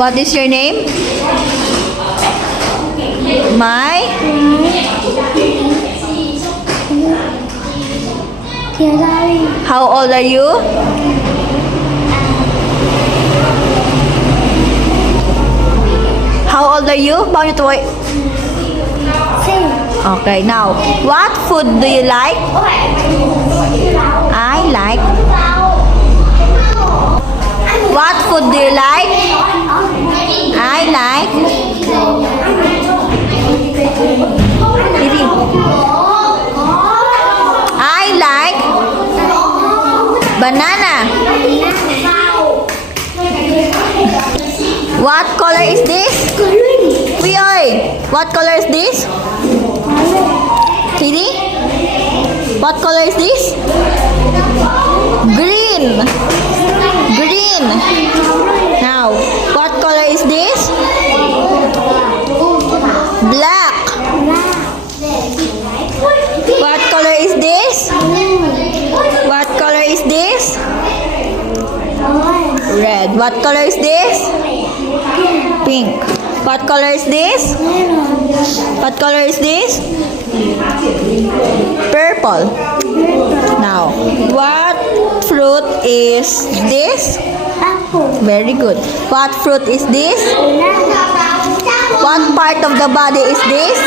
What is your name? My? How old are you? How old are you? Bao nhiêu tuổi? Okay, now, what food do you like? I like. What food do you like? I like. I like banana. What color is this? Uy, what color is this? Kitty? What color is this? Green. Green. Now, what color is this? Black. What color is this? What color is this? Red. What color is this? Pink. What color is this? What color is this? Purple. Now, what fruit is this? Very good. What fruit is this? What part of the body is this?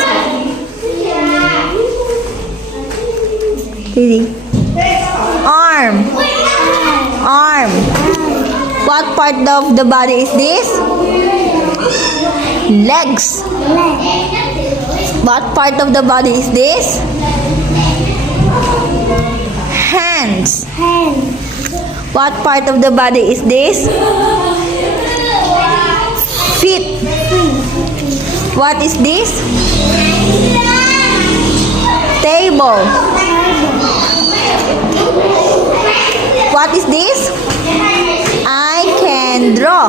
Arm. Arm. What part of the body is this? Legs. What part of the body is this? Hands. What part of the body is this? Feet. What is this? Table. What is this? I can draw.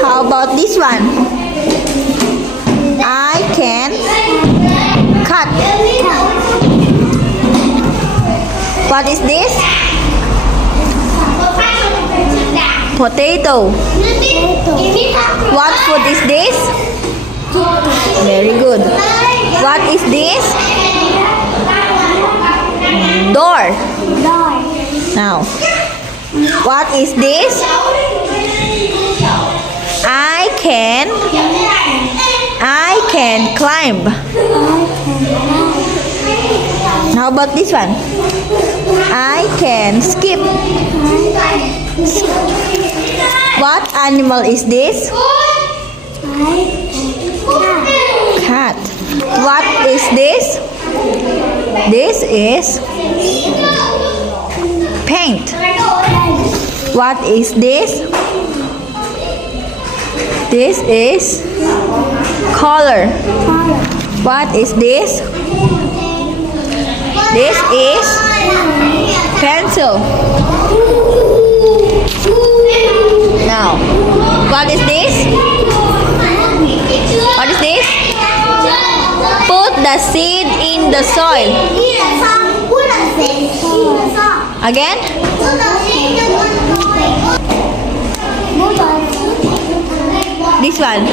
How about this one? I can cut. What is this? Potato. What food is this? Very good. What is this? Door. Now, what is this? I can climb. How about this one? I can skip. What animal is this? Cat. What is this? This is paint. What is this? This is color. What is this? This is pencil. Now, what is this? What is this? Put the seed in the soil. Again? This one.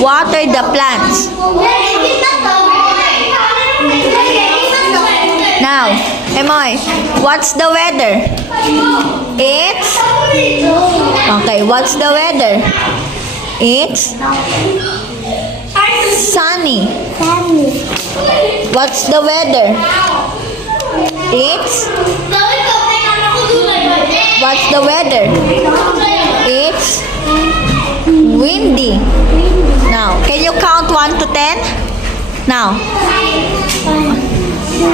Water the plants. Now, Emoy, what's the weather? It's okay, what's the weather? It's sunny. What's the weather? It's what's the weather? It's windy. Now, can you count 1 to 10? Now. 1, 2,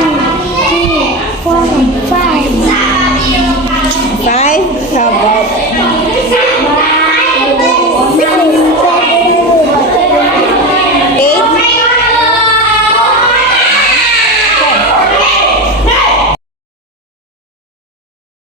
3, 4, 5,